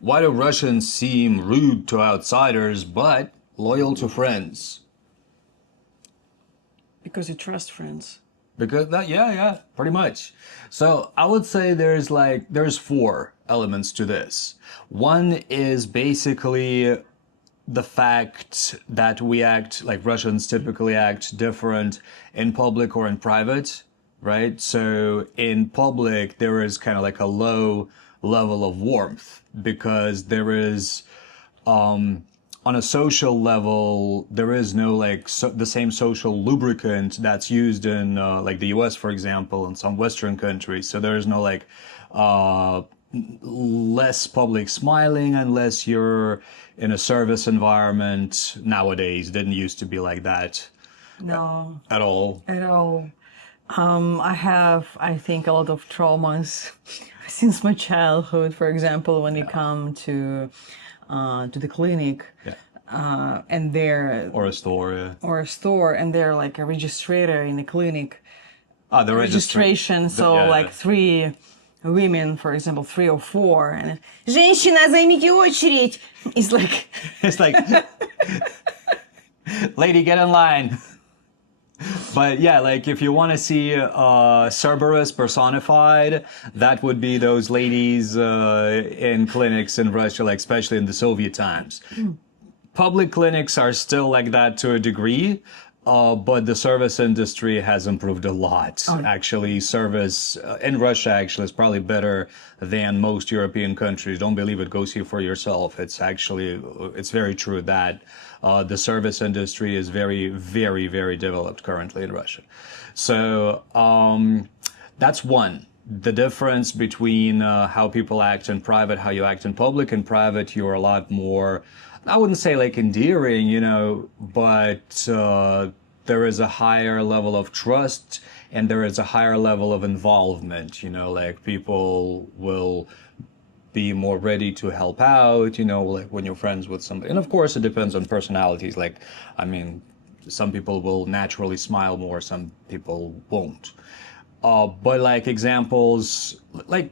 Why do Russians seem rude to outsiders but loyal to friends? Because you trust friends. Because that, yeah, pretty much. So I would say there's four elements to this. One is basically the fact that we act like Russians typically act different in public or in private, right? So in public, there is kind of like a low level of warmth because there is, on a social level, there is no the same social lubricant that's used in like the US, for example, in some Western countries. So there is no uh, less public smiling unless you're in a service environment nowadays. Didn't used to be like that No, at all. at all. I have, I think, a lot of traumas since my childhood. For example, when you come to the clinic, Yeah. and there Or a store, yeah. or a store, and they're like a registrator in the clinic Ah, the registration. So yeah. like three women, for example, three or four, and женщина, займите очередь. It's like It's like, lady, get in line. But yeah, like if you want to see Cerberus personified, that would be those ladies in clinics in Russia, like especially in the Soviet times. Public clinics are still like that to a degree, but the service industry has improved a lot. Actually, service in Russia actually is probably better than most European countries. Don't believe it, go see for yourself. It's very true that the service industry is very, very, very developed currently in Russia. So that's one. The difference between how people act in private, how you act in public. In private, you're a lot more, I wouldn't say like endearing, but there is a higher level of trust and there is a higher level of involvement, like people will be more ready to help out, like when you're friends with somebody. And of course, it depends on personalities. Like, I mean, some people will naturally smile more, some people won't. But like examples, like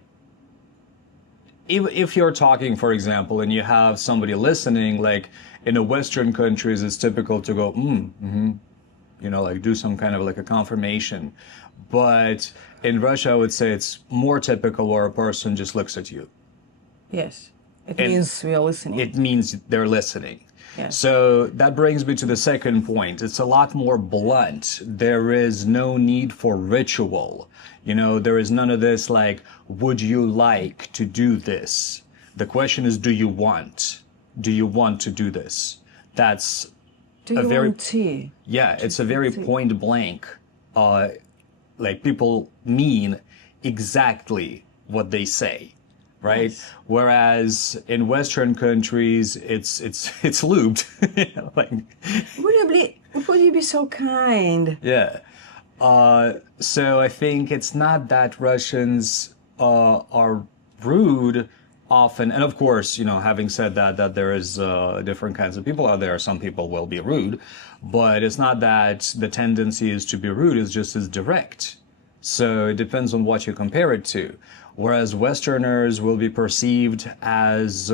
if you're talking, for example, and you have somebody listening, like in the Western countries, it's typical to go, like do some kind of like a confirmation. But in Russia, I would say it's more typical where a person just looks at you. yes, it And means we are listening. It means they're listening. Yes. So that brings me to the second point. It's a lot more blunt. There is no need for ritual. There is none of this like, would you like to do this? The question is, do you want? Do you want to do this? That's Do you want tea? yeah, it's a very point blank. Like people mean exactly what they say, right? Yes. Whereas in Western countries, it's lubed. Like, Would you be so kind? yeah. So I think it's not that Russians are rude often, and of course, having said that there is different kinds of people out there. Some people will be rude, but it's not that the tendency is to be rude. It's just as direct. So it depends on what you compare it to. Whereas Westerners will be perceived as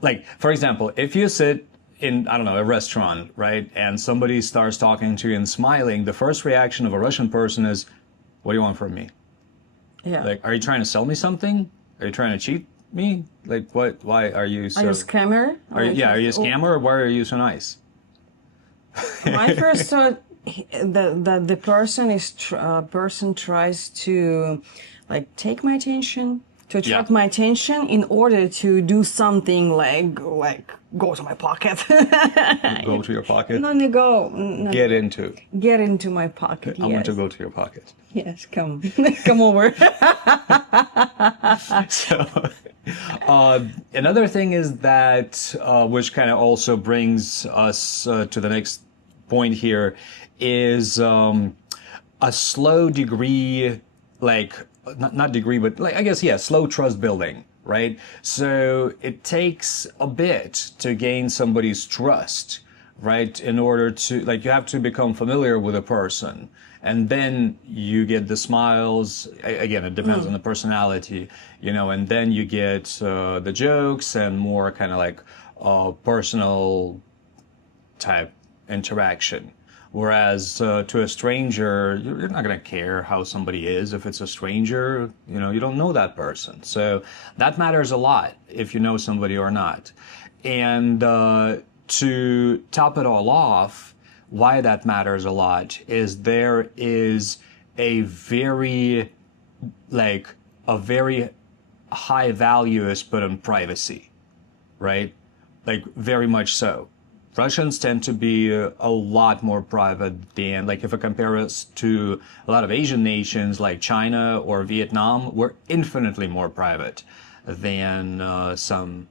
like, for example, if you sit in, I don't know, a restaurant, right, and somebody starts talking to you and smiling, the first reaction of a Russian person is, what do you want from me? Yeah. Like, are you trying to sell me something? Are you trying to cheat me? Like, what? Why are you so? Are you a scammer? Are you a scammer? Or why are you so nice? My first thought that the person tries to like take my attention, to attract my attention in order to do something like go to my pocket. Go to your pocket. No, no. Get into my pocket. I Yes. want to go to your pocket. Yes, come over. So, another thing is that, which kind of also brings us to the next point here, is a slow degree, like, not degree, but like, I guess, yeah, slow trust building, right? So it takes a bit to gain somebody's trust, right? In order to, like, you have to become familiar with a person. and then you get the smiles. Again, it depends on the personality, and then you get the jokes and more kind of like personal type interaction. Whereas to a stranger, you're not going to care how somebody is. If it's a stranger, you don't know that person. So that matters a lot if you know somebody or not. And to top it all off, why that matters a lot is there is a very, a very high value is put on privacy, right? Like very much so. Russians tend to be a lot more private than, like, if I compare us to a lot of Asian nations like China or Vietnam, we're infinitely more private than some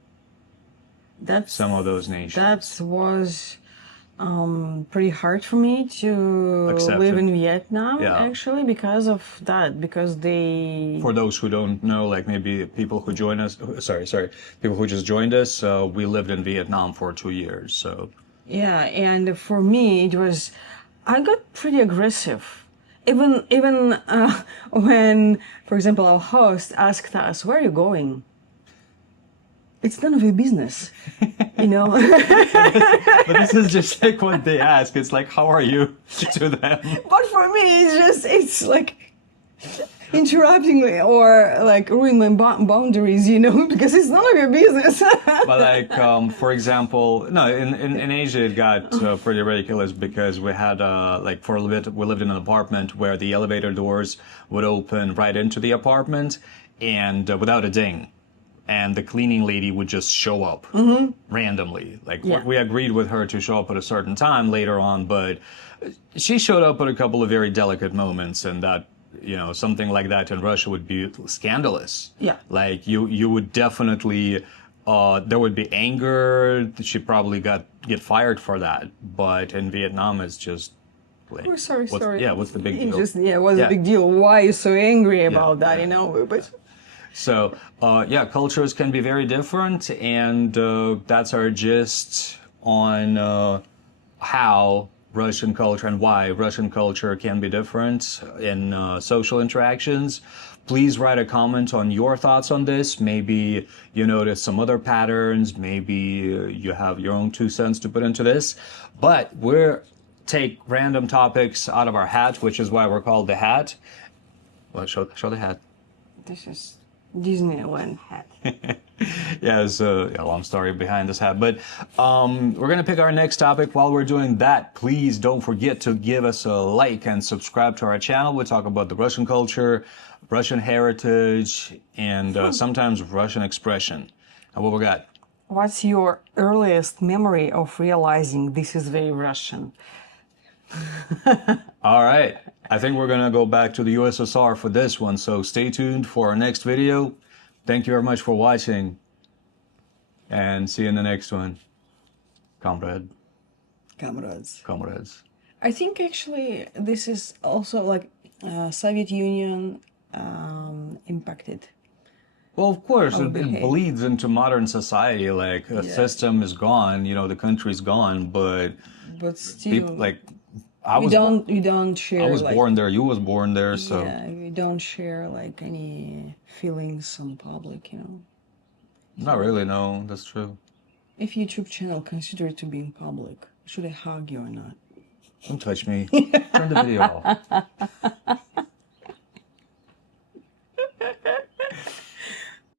of those nations. That was pretty hard for me to live in Vietnam, actually, because of that. Because they... For those who don't know, like maybe people who join us, people who just joined us, we lived in Vietnam for 2 years, so... Yeah, and for me, it was... I got pretty aggressive. Even when, for example, our host asked us, "Where are you going?" It's none of your business, But this is just like what they ask. It's like, how are you to them? But for me, it's like interrupting me or like ruin my boundaries, because it's none of your business. But like, for example, no, in Asia it got pretty ridiculous because we had like for a little bit we lived in an apartment where the elevator doors would open right into the apartment and without a ding. And the cleaning lady would just show up randomly. Like we agreed with her to show up at a certain time later on, but she showed up at a couple of very delicate moments, and that, something like that in Russia would be scandalous. Yeah. Like you would definitely, there would be anger. She probably get fired for that. But in Vietnam, it's just like, we're sorry. Yeah, what's the big deal? What's the big deal? Why are you so angry about that? But. So, cultures can be very different, and that's our gist on how Russian culture and why Russian culture can be different in social interactions. Please write a comment on your thoughts on this. Maybe you notice some other patterns. Maybe you have your own 2 cents to put into this. But we're take random topics out of our hat, which is why we're called the Hat. Well, show the hat. This is Disneyland hat. Yeah, there's a long story behind this hat. But we're going to pick our next topic. While we're doing that, please don't forget to give us a like and subscribe to our channel. We talk about the Russian culture, Russian heritage, and sometimes Russian expression. And what we got? What's your earliest memory of realizing this is very Russian? All right. I think we're going to go back to the USSR for this one, so stay tuned for our next video. Thank you very much for watching, and see you in the next one. Comrades. I think actually this is also like Soviet Union impacted. Well, of course, it bleeds into modern society. Like, a system is gone, the country's gone, but still... people, like... We don't share. I was born there. You was born there, so yeah, we don't share like any feelings on public, Not really. No, that's true. If YouTube channel consider it to be in public, should I hug you or not? Don't touch me. Turn the video off.